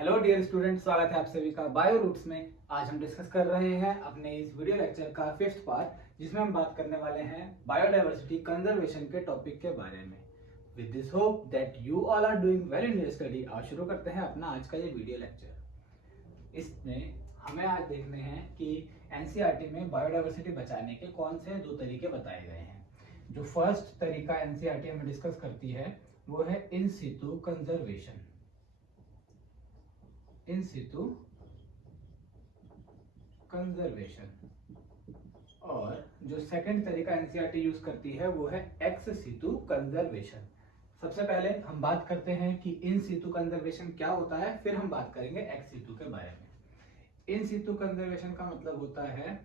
Hello dear student, स्वागत है आप सभी का बायो रूट्स में। आज हम डिस्कस कर रहे हैं अपने इस वीडियो लेक्चर का 5th पार्ट, जिसमें हम बात करने वाले हैं बायोडायवर्सिटी कंजर्वेशन के टॉपिक के बारे में। With this hope that you all are doing well in your study. आज शुरू करते हैं अपना आज का ये वीडियो लेक्चर। इसमें हमें आज देखने हैं कि एनसीईआरटी में बायोडायवर्सिटी बचाने के कौन से 2 तरीके बताए गए हैं। जो फर्स्ट तरीका एनसीईआरटी हमें डिस्कस करती है वो है इन सितु कंजर्वेशन। इन सितु कंजर्वेशन। और जो सेकंड तरीका एनसीईआरटी यूज करती है वो है एक्स सितु कंजर्वेशन। सबसे पहले हम बात करते हैं कि इन सितु कंजर्वेशन क्या होता है, फिर हम बात करेंगे एक्स सितु के बारे में। इन सितु कंजर्वेशन का मतलब होता है,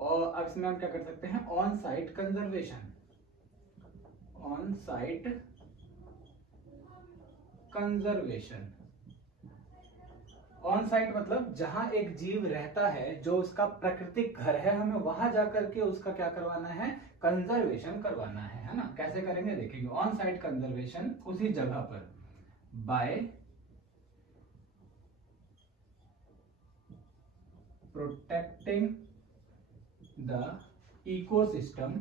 और अब इसमें हम क्या कर सकते हैं, on site conservation. On site conservation. On site मतलब जहां एक जीव रहता है, जो उसका प्राकृतिक घर है, हमें वहां जाकर के उसका क्या करवाना है, कंजर्वेशन करवाना है ना। कैसे करेंगे देखेंगे। ऑन साइट कंजर्वेशन, उसी जगह पर, by protecting the ecosystem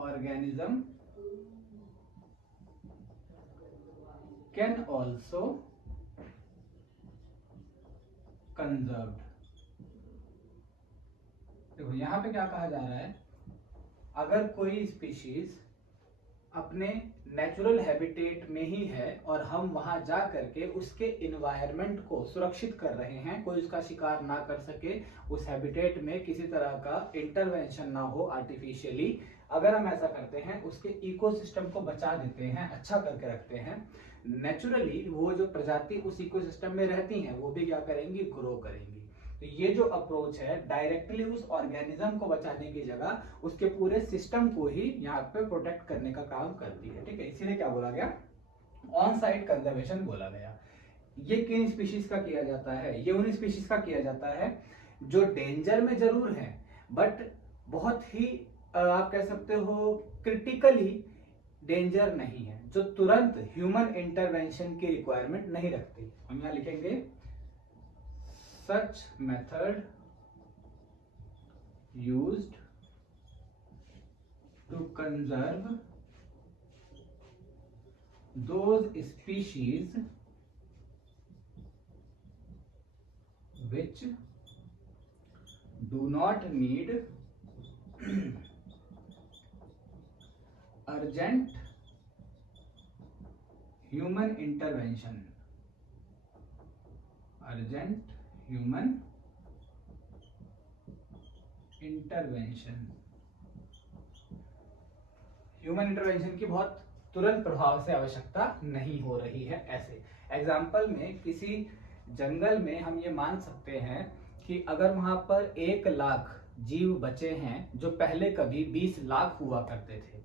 organism can also conserved। देखो यहां पे क्या कहा जा रहा है, अगर कोई स्पीशीज अपने नेचुरल हैबिटेट में ही है और हम वहां जा करके उसके इन्वायरमेंट को सुरक्षित कर रहे हैं, कोई उसका शिकार ना कर सके, उस हैबिटेट में किसी तरह का इंटरवेंशन ना हो आर्टिफिशियली, अगर हम ऐसा करते हैं, उसके इकोसिस्टम को बचा देते हैं, अच्छा करके रखते हैं, नेचुरली वो जो प्रजाति उस इकोसिस्टम में रहती हैं वो भी क्या करेंगी, ग्रो करेंगी। तो ये जो अप्रोच है, डायरेक्टली उस ऑर्गेनिज्म को बचाने की जगह उसके पूरे सिस्टम को ही यहाँ पे प्रोटेक्ट करने का काम करती है। ठीक है, इसीलिए क्या बोला गया, ऑन साइट कंजर्वेशन बोला गया। ये किन स्पीशीज का किया जाता है, ये उन स्पीशीज का किया जाता है जो डेंजर में जरूर है, बट बहुत ही आप कह सकते हो क्रिटिकली डेंजर नहीं है, जो तुरंत ह्यूमन इंटरवेंशन की रिक्वायरमेंट नहीं रखती। हम यहाँ लिखेंगे such method used to conserve those species which do not need urgent human intervention। urgent human intervention. Human intervention की बहुत तुरंत प्रभाव से आवश्यकता नहीं हो रही है। ऐसे एग्जाम्पल में किसी जंगल में हम ये मान सकते हैं कि अगर वहां पर 1 लाख जीव बचे हैं जो पहले कभी 20 लाख हुआ करते थे,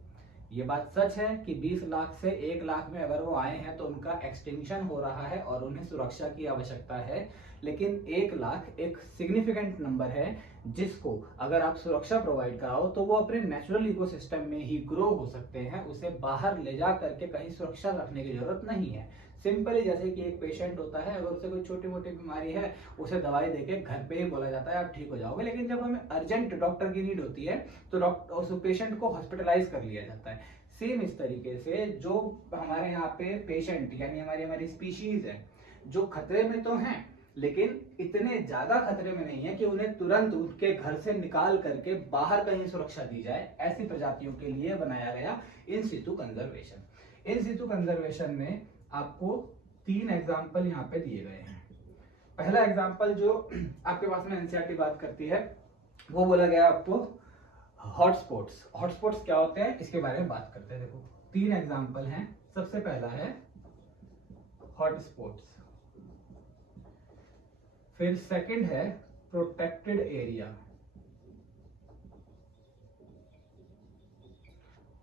ये बात सच है कि 20 लाख से 1 लाख में अगर वो आए हैं तो उनका एक्सटिंक्शन हो रहा है और उन्हें सुरक्षा की आवश्यकता है। लेकिन 1 लाख एक सिग्निफिकेंट नंबर है, जिसको अगर आप सुरक्षा प्रोवाइड कराओ तो वो अपने नेचुरल इकोसिस्टम में ही ग्रो हो सकते हैं, उसे बाहर ले जा करके कहीं सुरक्षा रखने की जरूरत नहीं है। सिंपली जैसे कि एक पेशेंट होता है, अगर उसे कोई छोटी मोटी बीमारी है, उसे दवाई देके घर पे ही बोला जाता है आप ठीक हो जाओगे, लेकिन जब हमें अर्जेंट डॉक्टर की नीड होती है तो डॉक्टर उस पेशेंट को हॉस्पिटलाइज कर लिया जाता है। सेम इस तरीके से जो हमारे यहाँ पे पेशेंट यानी हमारी स्पीशीज है, जो खतरे में तो हैं लेकिन इतने ज्यादा खतरे में नहीं है कि उन्हें तुरंत उनके घर से निकाल करके बाहर कहीं सुरक्षा दी जाए, ऐसी प्रजातियों के लिए बनाया गया इन सितु कंजर्वेशन। इन सितु कंजर्वेशन में आपको 3 एग्जाम्पल यहाँ पे दिए गए हैं। पहला एग्जाम्पल जो आपके पास में एनसीईआरटी बात करती है वो बोला गया आपको हॉटस्पॉट्स। हॉटस्पॉट्स क्या होते हैं इसके बारे में बात करते हैं। देखो 3 एग्जाम्पल हैं। सबसे पहला है हॉटस्पॉट्स, फिर सेकंड है प्रोटेक्टेड एरिया,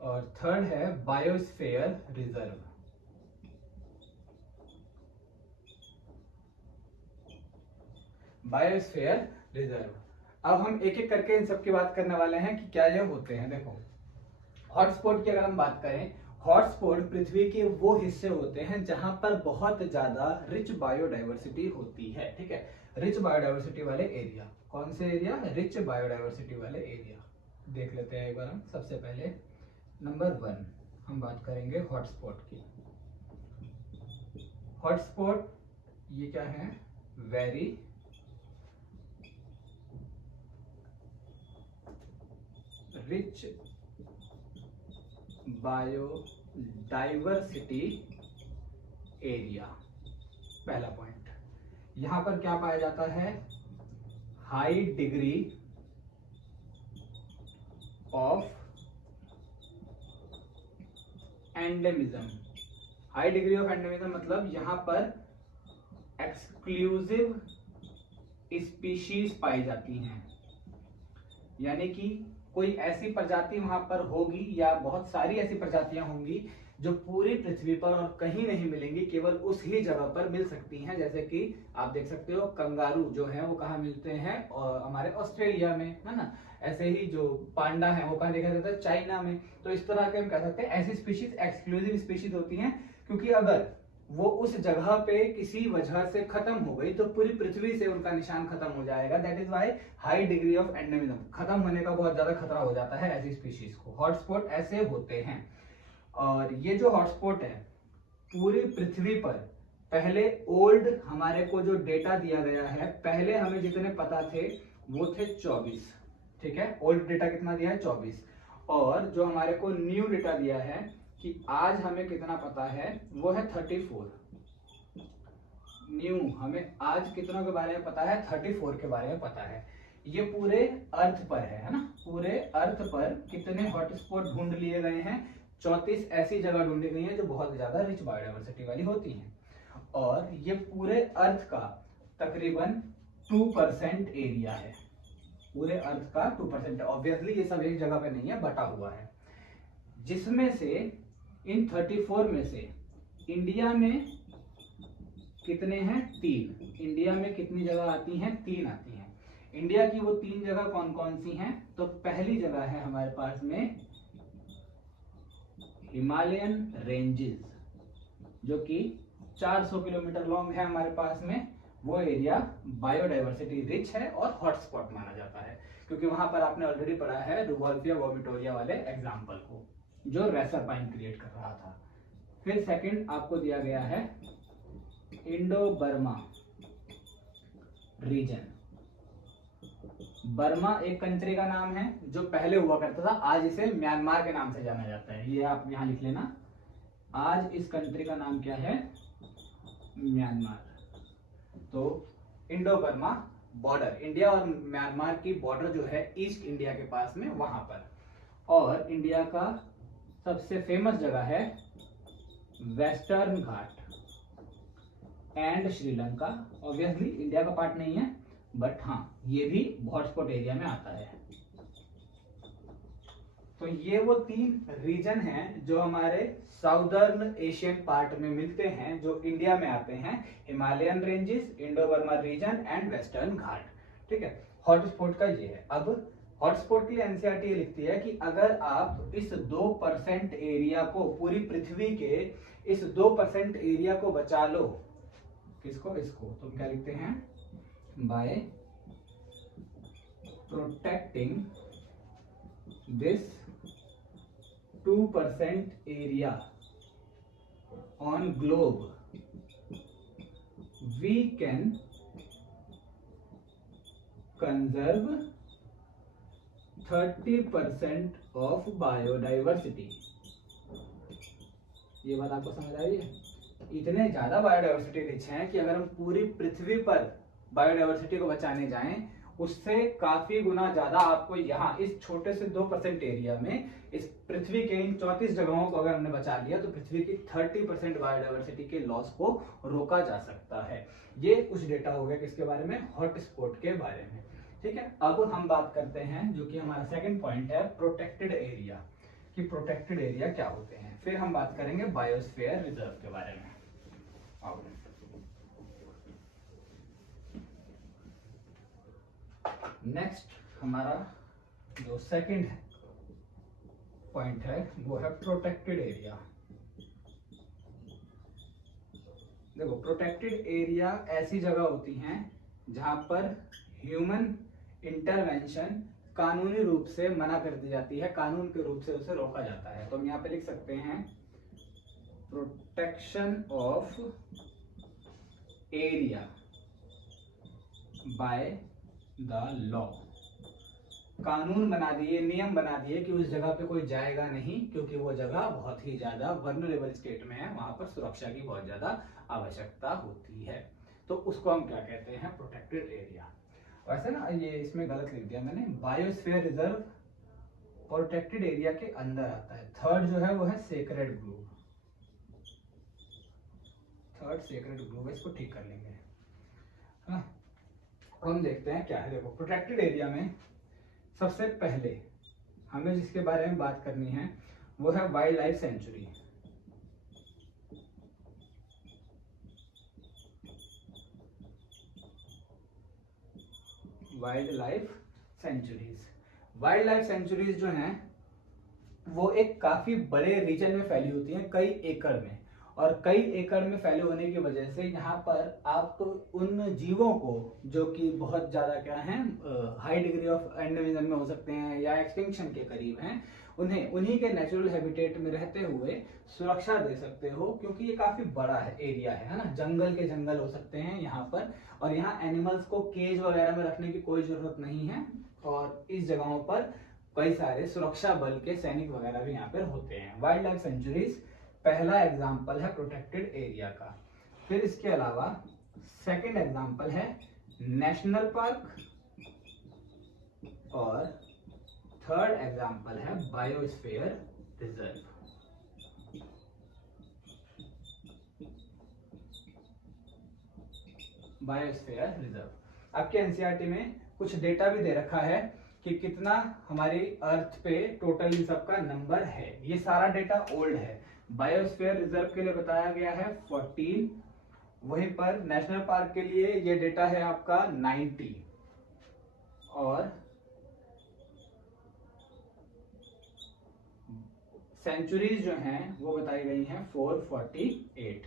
और थर्ड है बायोस्फीयर रिजर्व। Biosphere reserve. अब हम एक एक करके इन सब की बात करने वाले हैं कि क्या ये होते हैं। देखो हॉटस्पॉट की अगर हम बात करें, हॉटस्पॉट पृथ्वी के वो हिस्से होते हैं जहां पर बहुत ज्यादा रिच बायोडाइवर्सिटी होती है। ठीक है, रिच बायोडाइवर्सिटी वाले एरिया। कौन से एरिया? रिच बायोडाइवर्सिटी वाले एरिया। देख लेते हैं एक बार हम। सबसे पहले नंबर 1 हम बात करेंगे हॉटस्पॉट की। हॉटस्पॉट ये क्या है? Very rich biodiversity area. पहला पॉइंट, यहां पर क्या पाया जाता है? High degree of endemism. High degree of endemism मतलब यहां पर एक्सक्लूसिव स्पीशीज पाई जाती हैं, यानी कि कोई ऐसी प्रजाति वहां पर होगी या बहुत सारी ऐसी प्रजातियां होंगी जो पूरी पृथ्वी पर और कहीं नहीं मिलेंगी, केवल उस ही जगह पर मिल सकती हैं। जैसे कि आप देख सकते हो कंगारू जो है वो कहाँ मिलते हैं? और हमारे ऑस्ट्रेलिया में, है ना। ऐसे ही जो पांडा है वो कहाँ देखा जाता है? चाइना में। तो इस तरह के हम कह सकते हैं ऐसी स्पीशीज एक्सक्लूसिव स्पीशीज होती हैं, क्योंकि अगर वो उस जगह पे किसी वजह से खत्म हो गई तो पूरी पृथ्वी से उनका निशान खत्म हो जाएगा। That is why high degree of endemism, खत्म होने का बहुत ज्यादा खतरा हो जाता है ऐसी स्पीशीज को। हॉटस्पॉट ऐसे होते हैं। और ये जो हॉटस्पॉट है पूरी पृथ्वी पर, पहले ओल्ड हमारे को जो डेटा दिया गया है, पहले हमें जितने पता थे वो थे 24। ठीक है, ओल्ड डेटा कितना दिया है? 24। और जो हमारे को न्यू डेटा दिया है कि आज हमें कितना पता है वो है 34। न्यू हमें आज कितनों के बारे में पता है? 34 के बारे में पता है। ये पूरे अर्थ पर है ना। पूरे अर्थ पर कितने हॉटस्पॉट ढूंढ लिए गए हैं? 34 ऐसी जगह ढूंढी गई हैं जो बहुत ज्यादा रिच बायोडाइवर्सिटी वाली होती हैं। और ये पूरे अर्थ का तकरीबन 2% एरिया है। पूरे अर्थ का 2%। ऑब्वियसली ये सब एक जगह पे नहीं है, बटा हुआ है। जिसमें से इन 34 में से इंडिया में कितने हैं? 3। इंडिया में कितनी जगह आती हैं? 3 आती हैं। इंडिया की वो 3 जगह कौन कौन सी हैं? तो पहली जगह है हमारे पास में हिमालयन रेंजेस, जो कि 400 किलोमीटर लॉन्ग है हमारे पास में। वो एरिया बायोडाइवर्सिटी रिच है और हॉटस्पॉट माना जाता है, क्योंकि वहां पर आपने ऑलरेडी पढ़ा है रुवोल्फिया वोमिटोरिया वाले एग्जाम्पल को, जो रेसर पाइन क्रिएट कर रहा था। फिर सेकंड आपको दिया गया है इंडो बर्मा रीजन। बर्मा एक कंट्री का नाम है जो पहले हुआ करता था, आज इसे म्यांमार के नाम से जाना जाता है। ये आप यहां लिख लेना, आज इस कंट्री का नाम क्या है? म्यांमार। तो इंडो बर्मा बॉर्डर, इंडिया और म्यांमार की बॉर्डर जो है ईस्ट इंडिया के पास में, वहां पर। और इंडिया का सबसे फेमस जगह है western Ghat and Sri Lanka. Obviously India का पार्ट नहीं है, बट हाँ ये भी हॉटस्पॉट एरिया में आता है। तो ये वो 3 रीजन हैं जो हमारे साउदर्न एशियन पार्ट में मिलते हैं, जो इंडिया में आते हैं। Himalayan ranges, Indo Burma region and western घाट। ठीक है, हॉटस्पॉट का ये है। अब हॉटस्पॉट के लिए एनसीईआरटी लिखती है कि अगर आप इस 2% एरिया को, पूरी पृथ्वी के इस 2% एरिया को बचा लो, किसको? इसको। तो क्या लिखते हैं? By protecting this 2% area on globe, we can conserve 30% of biodiversity। ये बात आपको समझ आ रही है? इतने ज्यादा बायोडाइवर्सिटी रिच हैं कि अगर हम पूरी पृथ्वी पर बायोडाइवर्सिटी को बचाने जाएं, उससे काफी गुना ज्यादा आपको यहाँ इस छोटे से 2% एरिया में, इस पृथ्वी के इन 34 जगहों को अगर हमने बचा लिया तो पृथ्वी की 30% बायोडाइवर्सिटी के लॉस को रोका जा सकता है। ये कुछ डेटा हो गया किसके बारे में? हॉटस्पॉट के बारे में। ठीक है, अब हम बात करते हैं जो कि हमारा सेकंड पॉइंट है, प्रोटेक्टेड एरिया। कि प्रोटेक्टेड एरिया क्या होते हैं। फिर हम बात करेंगे बायोस्फीयर रिजर्व के बारे में। नेक्स्ट हमारा जो सेकंड है पॉइंट है वो है प्रोटेक्टेड एरिया। देखो, प्रोटेक्टेड एरिया ऐसी जगह होती हैं जहां पर ह्यूमन इंटरवेंशन कानूनी रूप से मना कर दी जाती है, कानून के रूप से उसे रोका जाता है। तो हम यहाँ पे लिख सकते हैं protection of area by the law. कानून बना दिए, नियम बना दिए कि उस जगह पे कोई जाएगा नहीं, क्योंकि वो जगह बहुत ही ज्यादा वर्नरेबल स्टेट में है, वहां पर सुरक्षा की बहुत ज्यादा आवश्यकता होती है। तो उसको हम क्या कहते हैं, प्रोटेक्टेड एरिया। वैसे ना ये इसमें गलत लिख दिया मैंने, बायोस्फीयर रिजर्व प्रोटेक्टेड एरिया के अंदर आता है। थर्ड जो है वो है sacred groove, third sacred groove, इसको ठीक कर लेंगे। हाँ, हम देखते हैं क्या है। देखो, प्रोटेक्टेड एरिया में सबसे पहले हमें जिसके बारे में बात करनी है वो है wild life sanctuary. Wild life sanctuaries, wild life sanctuaries जो हैं वो एक काफी बड़े रीजन में फैली होती हैं, कई एकड़ में। और कई एकड़ में फैले होने की वजह से यहाँ पर आप उन जीवों को जो कि बहुत ज्यादा क्या है, हाई डिग्री ऑफ एंडेमिज्म में हो सकते हैं या एक्सटिंक्शन के करीब हैं, उन्हें उन्हीं के नेचुरल हैबिटेट में रहते हुए सुरक्षा दे सकते हो, क्योंकि ये काफी बड़ा है, एरिया है ना, जंगल के जंगल हो सकते हैं यहाँ पर। और यहाँ एनिमल्स को केज वगैरह में रखने की कोई जरूरत नहीं है, और इस जगहों पर कई सारे सुरक्षा बल के सैनिक वगैरह भी यहाँ पर होते हैं। वाइल्ड लाइफ सेंचुरीज पहला एग्जाम्पल है प्रोटेक्टेड एरिया का। फिर इसके अलावा सेकंड एग्जाम्पल है नेशनल पार्क, और थर्ड एग्जाम्पल है बायोस्फीयर रिजर्व। बायोस्फीयर रिजर्व आपके एनसीईआरटी में कुछ डेटा भी दे रखा है कि कितना हमारी अर्थ पे टोटल इन सबका नंबर है। ये सारा डेटा ओल्ड है। बायोस्फीयर रिजर्व के लिए बताया गया है 14, वहीं पर नेशनल पार्क के लिए ये डेटा है आपका 90, और सेंचुरीज जो हैं वो बताई गई हैं 448।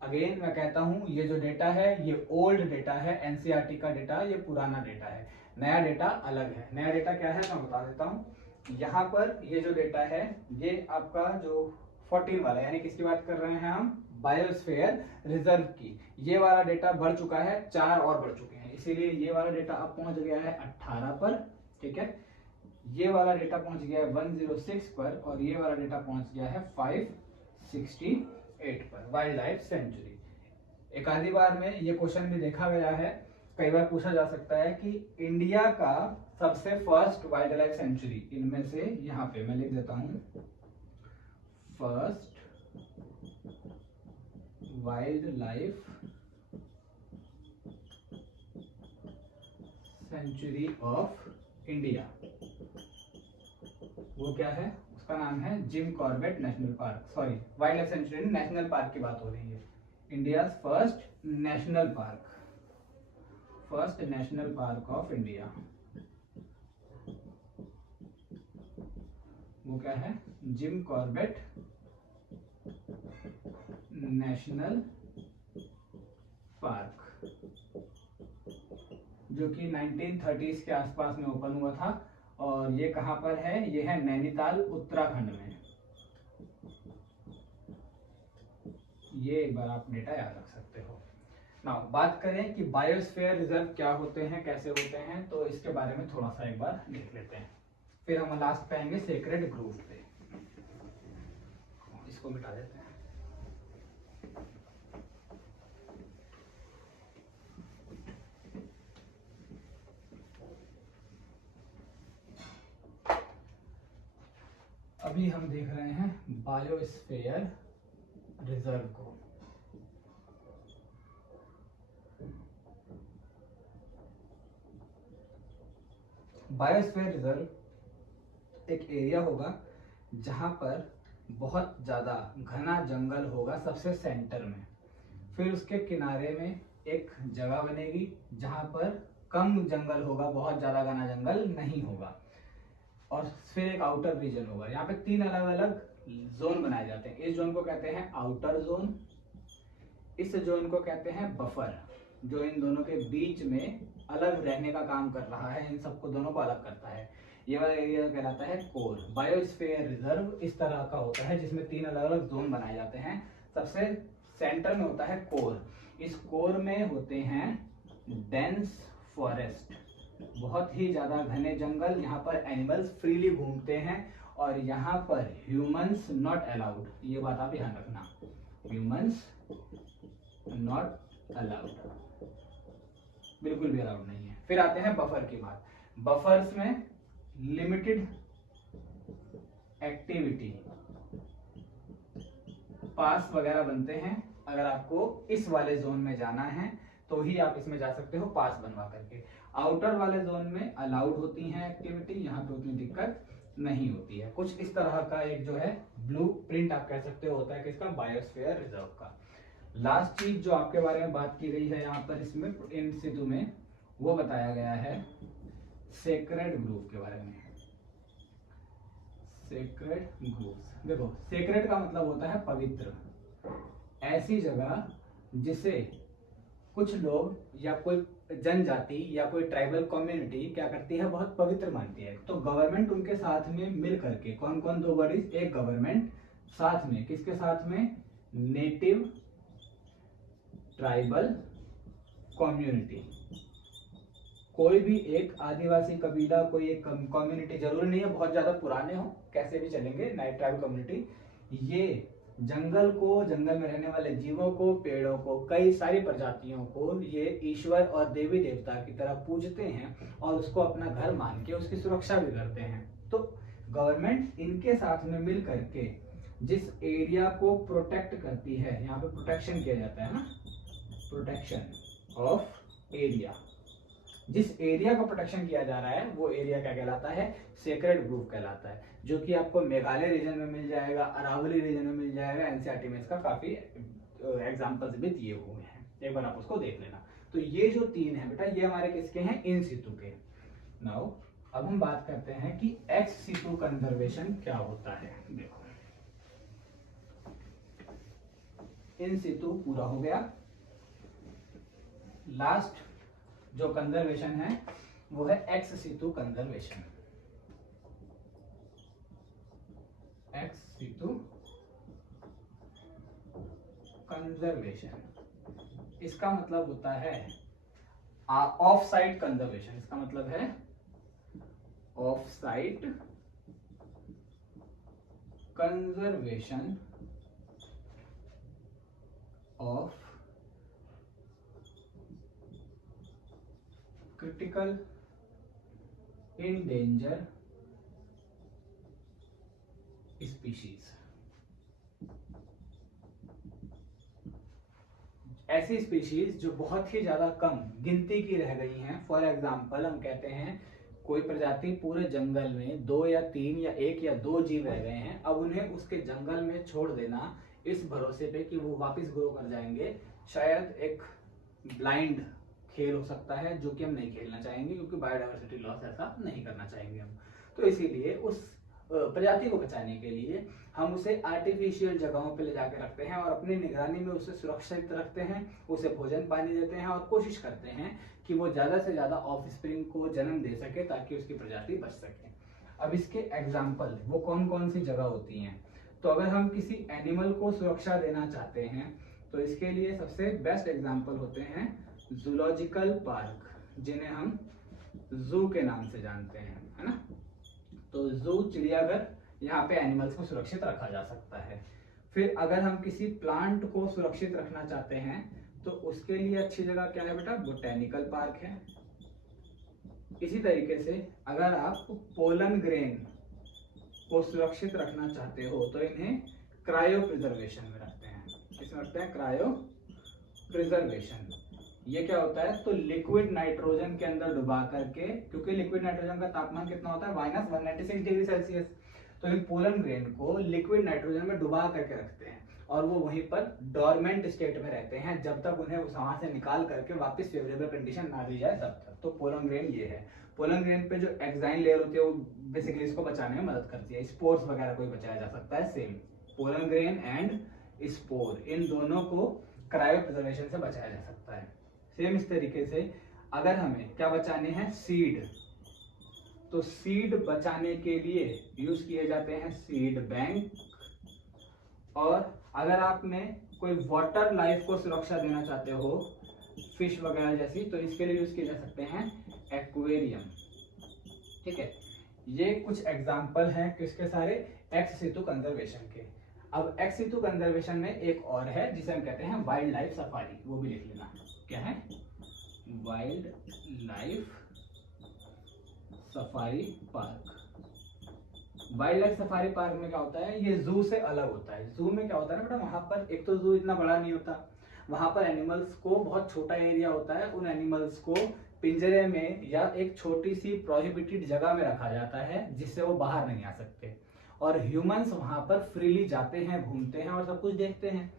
अगेन मैं कहता हूं, ये जो डेटा है ये ओल्ड डेटा है, एनसीईआरटी का डेटा ये पुराना डेटा है, नया डेटा अलग है। नया डेटा क्या है मैं बता देता हूं। यहाँ पर ये जो डेटा है ये आपका जो 14 वाला, यानी किसकी बात कर रहे हैं हम, बायोस्फीयर रिजर्व की। ये वाला डेटा बढ़ चुका है, 4 और बढ़ चुके हैं, इसीलिए ये वाला डेटा अब पहुंच गया है 18 पर, ठीक है। ये वाला डेटा पहुंच गया है 106 पर, और ये वाला डेटा पहुंच गया है 568 पर, वाइल्ड लाइफ सेंचुरी। एक आधी बार में ये क्वेश्चन भी देखा गया है, कई बार पूछा जा सकता है कि इंडिया का सबसे फर्स्ट वाइल्ड लाइफ सेंचुरी इनमें से, यहाँ पे मैं लिख देता हूं, first wild life sanctuary of India, वो क्या है, उसका नाम है Jim Corbett national park. Sorry, wild life sanctuary national park की बात हो रही है। India first national park, first national park of India, वो क्या है, जिम कॉर्बेट नेशनल पार्क, जो कि 1930s के आसपास में ओपन हुआ था। और ये कहां पर है, ये है नैनीताल उत्तराखंड में। ये एक बार आप डेटा याद रख सकते हो। नाउ बात करें कि बायोस्फीयर रिजर्व क्या होते हैं, कैसे होते हैं, तो इसके बारे में थोड़ा सा एक बार देख लेते हैं, फिर हम लास्ट पे आएंगे सेक्रेड ग्रुव पे। इसको मिटा देते हैं। अभी हम देख रहे हैं बायोस्फीयर रिजर्व को। बायोस्फीयर रिजर्व एक एरिया होगा जहां पर बहुत ज्यादा घना जंगल होगा सबसे सेंटर में, फिर उसके किनारे में एक जगह बनेगी जहां पर कम जंगल होगा, बहुत ज्यादा घना जंगल नहीं होगा। और फिर एक आउटर रीजन होगा। यहाँ पे 3 अलग अलग जोन बनाए जाते हैं। इस जोन को कहते हैं आउटर जोन, इस जोन को कहते हैं बफर, जो इन दोनों के बीच में अलग रहने का काम कर रहा है, इन सबको दोनों को अलग करता है। ये वाला एरिया कहलाता है कोर। बायोस्फीयर रिजर्व इस तरह का होता है जिसमें 3 अलग अलग जोन बनाए जाते हैं। सबसे सेंटर में होता है कोर। इस कोर में होते हैं डेंस फॉरेस्ट, बहुत ही ज्यादा घने जंगल। यहाँ पर एनिमल्स फ्रीली घूमते हैं और यहाँ पर ह्यूमंस नॉट अलाउड। ये बात आप ध्यान रखना, ह्यूमंस नॉट अलाउड, बिल्कुल भी अलाउड नहीं है। फिर आते हैं बफर की बात। बफर्स में लिमिटेड एक्टिविटी पास वगैरह बनते हैं। अगर आपको इस वाले जोन में जाना है तो ही आप इसमें जा सकते हो पास बनवा करके। आउटर वाले जोन में अलाउड होती हैं एक्टिविटी, यहाँ पे उतनी दिक्कत नहीं होती है। कुछ इस तरह का एक जो है ब्लू प्रिंट आप कह सकते हो होता है किसका, बायोस्फीयर रिजर्व का। लास्ट चीज जो आपके बारे में बात की गई है यहाँ पर इसमें इन सितु में, वो बताया गया है सेक्रेड ग्रुव के बारे में। सेक्रेड ग्रुव्स, देखो सेक्रेड का मतलब होता है पवित्र। ऐसी जगह जिसे कुछ लोग या कोई जनजाति या कोई ट्राइबल कम्युनिटी क्या करती है, बहुत पवित्र मानती है। तो गवर्नमेंट उनके साथ में मिल करके, कौन कौन दो बॉडीज, एक गवर्नमेंट साथ में, किसके साथ में, नेटिव ट्राइबल कम्युनिटी, कोई भी एक आदिवासी कबीला, कोई एक कम्युनिटी, जरूरी नहीं है बहुत ज्यादा पुराने हो, कैसे भी चलेंगे, नाइट ट्राइबल कम्युनिटी, ये जंगल को, जंगल में रहने वाले जीवों को, पेड़ों को, कई सारी प्रजातियों को ये ईश्वर और देवी देवता की तरह पूजते हैं और उसको अपना घर मान के उसकी सुरक्षा भी करते हैं। तो गवर्नमेंट इनके साथ में मिल करके जिस एरिया को प्रोटेक्ट करती है, यहाँ पे प्रोटेक्शन किया जाता है ना, प्रोटेक्शन ऑफ एरिया, जिस एरिया का प्रोटेक्शन किया जा रहा है वो एरिया क्या कहलाता है, सेक्रेड ग्रुव कहलाता है, जो कि आपको मेघालय रीजन में मिल जाएगा, अरावली रीजन में मिल जाएगा। एनसीईआरटी में इसका काफी एग्जांपल्स भी दिए हुए हैं, एक बार आप उसको देख लेना। तो ये जो 3 है बेटा, ये हमारे किसके हैं, इन सितु के। नाउ अब हम बात करते हैं कि एक्स सितु कंजर्वेशन क्या होता है। देखो इन सितु पूरा हो गया, लास्ट जो कंजर्वेशन है वो है एक्स सितु कंजर्वेशन। एक्स सितु कंजर्वेशन, इसका मतलब होता है ऑफ साइट कंजर्वेशन। इसका मतलब है off site conservation of critical endanger species. ऐसी स्पीशीज जो बहुत ही ज्यादा कम गिनती की रह गई हैं। फॉर एग्जाम्पल हम कहते हैं कोई प्रजाति पूरे जंगल में 2 या 3 या 1 या 2 जीव रह गए हैं, अब उन्हें उसके जंगल में छोड़ देना इस भरोसे पे कि वो वापस ग्रो कर जाएंगे, शायद एक ब्लाइंड खेल हो सकता है जो कि हम नहीं खेलना चाहेंगे, क्योंकि बायोडायवर्सिटी लॉस ऐसा नहीं करना चाहेंगे हम। तो इसीलिए उस प्रजाति को बचाने के लिए हम उसे आर्टिफिशियल जगहों पे ले जाकर रखते हैं और अपनी निगरानी में उसे सुरक्षित रखते हैं, उसे भोजन पानी देते हैं और कोशिश करते हैं कि वो ज्यादा से ज्यादा ऑफस्प्रिंग को जन्म दे सके ताकि उसकी प्रजाति बच सके। अब इसके एग्जाम्पल वो कौन कौन सी जगह होती हैं। तो अगर हम किसी एनिमल को सुरक्षा देना चाहते हैं तो इसके लिए सबसे बेस्ट एग्जाम्पल होते हैं जूलॉजिकल पार्क, जिन्हें हम जू के नाम से जानते हैं, है ना। तो जू, चिड़ियाघर, यहाँ पे एनिमल्स को सुरक्षित रखा जा सकता है। फिर अगर हम किसी प्लांट को सुरक्षित रखना चाहते हैं तो उसके लिए अच्छी जगह क्या है बेटा, बोटेनिकल पार्क है। इसी तरीके से अगर आप पोलन ग्रेन को सुरक्षित रखना चाहते हो तो इन्हें क्रायो प्रिजर्वेशन में रखते हैं। इसमें रखते हैं क्रायो प्रिजर्वेशन। ये क्या होता है, तो लिक्विड नाइट्रोजन के अंदर डुबा करके, क्योंकि लिक्विड नाइट्रोजन का तापमान कितना होता है, -196 डिग्री सेल्सियस, तो इन पोलन ग्रेन को लिक्विड नाइट्रोजन में डुबा करके रखते हैं और वो वहीं पर डोरमेंट स्टेट में रहते हैं जब तक उन्हें वहां से निकाल करके वापस फेवरेबल कंडीशन ना दी जाए तब तक। तो पोलन ग्रेन ये है। पोलन ग्रेन पे जो एक्साइन लेयर होती है वो बेसिकली इसको बचाने में मदद करती है। स्पोर्स वगैरह को बचाया जा सकता है। Same pollen grain and spore, इन दोनों को क्रायो प्रिजर्वेशन से बचाया जा सकता है। सेम इस तरीके से अगर हमें क्या बचाने हैं, सीड, तो सीड बचाने के लिए यूज किए जाते हैं सीड बैंक। और अगर आप में कोई वाटर लाइफ को सुरक्षा देना चाहते हो, फिश वगैरह जैसी, तो इसके लिए यूज किए जा सकते हैं एक्वेरियम। ठीक है, ये कुछ एग्जाम्पल हैं किसके सारे, एक्स सितु कंजर्वेशन के। अब एक्स सितु कंजर्वेशन में एक और है जिसे हम कहते हैं वाइल्ड लाइफ सफारी, वो भी लिख लेना। क्या है, wild life safari park. Wild life safari park में क्या होता है, ये जू से अलग होता है। जू में क्या होता है ना बेटा, वहां पर एक तो जू इतना बड़ा नहीं होता, वहां पर एनिमल्स को बहुत छोटा एरिया होता है, उन एनिमल्स को पिंजरे में या एक छोटी सी प्रोहिबिटेड जगह में रखा जाता है जिससे वो बाहर नहीं आ सकते। और ह्यूमंस वहां पर फ्रीली जाते हैं, घूमते हैं और सब कुछ देखते हैं।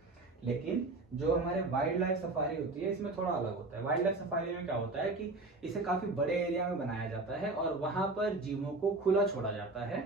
लेकिन जो हमारे वाइल्ड लाइफ सफारी होती है इसमें थोड़ा अलग होता है। वाइल्ड लाइफ सफारी में क्या होता है कि इसे काफी बड़े एरिया में बनाया जाता है और वहां पर जीवों को खुला छोड़ा जाता है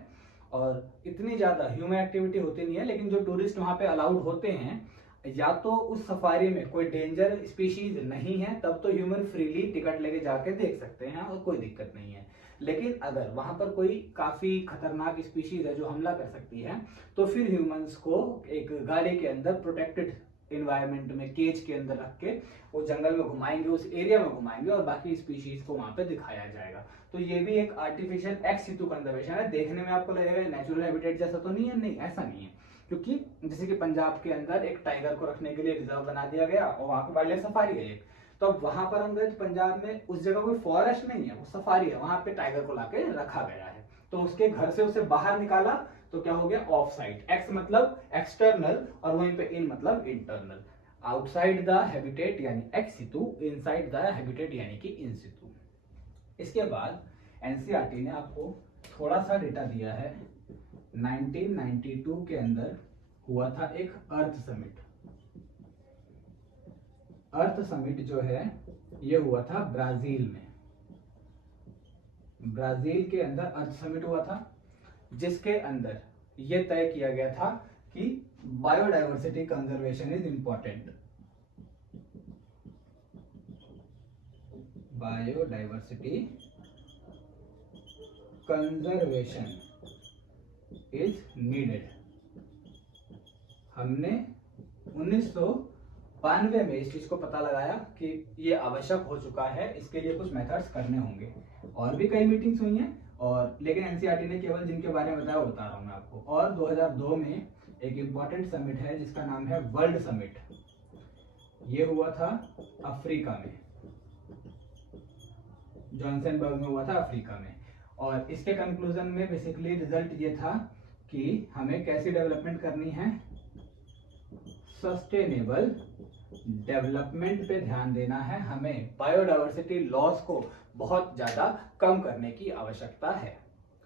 और इतनी ज्यादा ह्यूमन एक्टिविटी होती नहीं है। लेकिन जो टूरिस्ट वहां पे अलाउड होते हैं, या तो उस सफारी में कोई डेंजर स्पीशीज नहीं है तब तो ह्यूमन फ्रीली टिकट लेके जाके देख सकते हैं और कोई दिक्कत नहीं है। लेकिन अगर वहां पर कोई काफी खतरनाक स्पीशीज है जो हमला कर सकती है, तो फिर ह्यूमंस को एक गाड़ी के अंदर प्रोटेक्टेड इन्वायरमेंट में केज के अंदर रख के वो जंगल में घुमाएंगे, उस एरिया में घुमाएंगे और बाकी स्पीशीज को वहां पे दिखाया जाएगा। तो ये भी एक आर्टिफिशियल एक्स सितु कंजर्वेशन है। देखने में आपको लगेगा नेचुरल हैबिटेट जैसा तो नहीं है, नहीं ऐसा नहीं है। क्योंकि जैसे कि पंजाब के अंदर एक टाइगर को रखने के लिए रिजर्व बना दिया गया और वहां पे वाइल्ड लाइफ सफारी है एक, तो अब वहां पर हम गए तो पंजाब में उस जगह कोई फॉरेस्ट नहीं है, वो सफारी है, वहां पे टाइगर को लाके रखा गया है। तो उसके घर से उसे बाहर निकाला तो क्या हो गया, ऑफ साइड। एक्स मतलब एक्सटर्नल और वहीं पे इन मतलब इंटरनल। आउटसाइड द हैबिटेट यानी एक्स सितु, इनसाइड द हैबिटेट यानी कि इन सितु। इसके बाद एनसीईआरटी ने आपको थोड़ा सा डेटा दिया है। 1992 के अंदर हुआ था एक अर्थ समिट। अर्थ समिट जो है ये हुआ था ब्राजील में। ब्राजील के अंदर अर्थ समिट हुआ था जिसके अंदर ये तय किया गया था कि biodiversity conservation is important. Biodiversity conservation is needed. हमने 1992 में इस चीज को पता लगाया कि ये आवश्यक हो चुका है, इसके लिए कुछ मेथड्स करने होंगे। और भी कई मीटिंग्स हुई हैं, और लेकिन एनसीईआरटी ने केवल जिनके बारे में बताया वो बता रहा हूं मैं आपको। और 2002 में एक इंपॉर्टेंट समिट है जिसका नाम है वर्ल्ड समिट। ये हुआ था अफ्रीका में, जॉनसनबर्ग में हुआ था अफ्रीका में। और इसके कंक्लूजन में बेसिकली रिजल्ट ये था कि हमें कैसी डेवलपमेंट करनी है, सस्टेनेबल डेवलपमेंट पे ध्यान देना है। हमें बायोडाइवर्सिटी लॉस को बहुत ज्यादा कम करने की आवश्यकता है।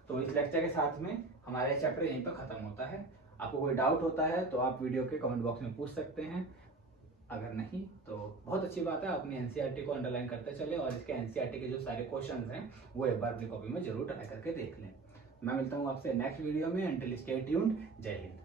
तो इस लेक्चर के साथ में हमारा चैप्टर यहीं पर खत्म होता है। आपको कोई डाउट होता है तो आप वीडियो के कमेंट बॉक्स में पूछ सकते हैं, अगर नहीं तो बहुत अच्छी बात है। अपनी एनसीईआरटी को अंडरलाइन करते चले और इसके एनसीईआरटी के जो सारे क्वेश्चंस हैं वो एक बार अपनी कॉपी में जरूर ट्राई करके देख लें। मैं मिलता हूँ आपसे नेक्स्ट वीडियो में। Until stay tuned. जय हिंद।